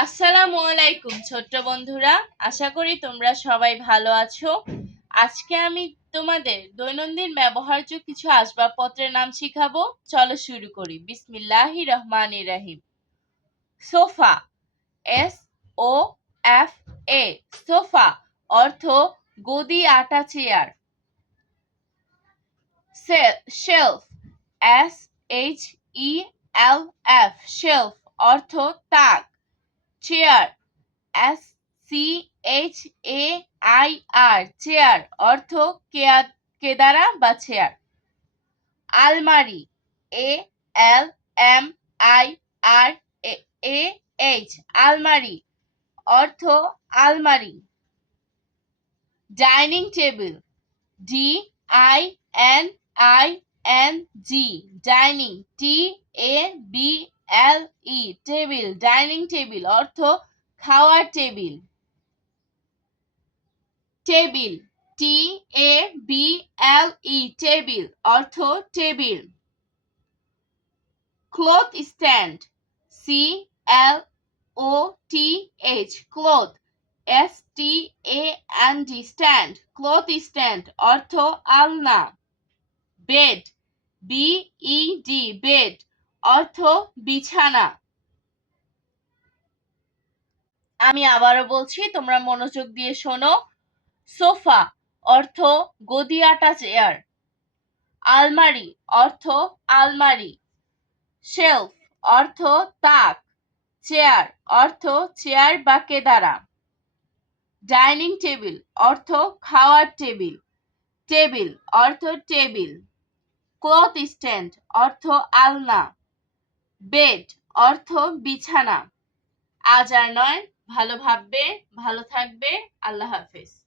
আসসালামু আলাইকুম ছোট্ট বন্ধুরা, আশা করি তোমরা সবাই ভালো আছো। আজকে আমি তোমাদের দৈনন্দিন ব্যবহার্য কিছু আসবাবপত্রের নাম শিখাবো। চলো শুরু করি। বিসমিল্লাহির রহমানির রহিম। সোফা, SOFA, সোফা অর্থ গদি আটা চেয়ার। শেলফ, SHELF, শেলফ অর্থ তাক। চেয়ার, CHAIR, চেয়ার অর্থ কেদারা বা চেয়ার। আলমারি, ALMIRAH, আলমারি অর্থ আলমারি। Dining table, DINING, dining, TABLE, table, dining table অর্থ খাওয়ার টেবিল। টেবিল, TABLE, টেবিল অর্থ table. Cloth stand, CLOTH, cloth, STAND, stand, cloth stand অর্থ আলনা। বেড, BED, বেড অর্থ বিছানা। আমি আবারও বলছি, তোমরা মনোযোগ দিয়ে শোনো। সোফা অর্থ গদি আটা চেয়ার। আলমারি অর্থ আলমারি। শেলফ অর্থ তাক। চেয়ার অর্থ চেয়ার বা কেদারা। ডাইনিং টেবিল অর্থ খাওয়ার টেবিল। টেবিল অর্থ টেবিল। ক্লথ স্ট্যান্ড অর্থ আলনা। বেড অর্থ বিছানা। আজ আর নয়, ভালো ভাববে, ভালো থাকবে। আল্লাহ হাফেজ।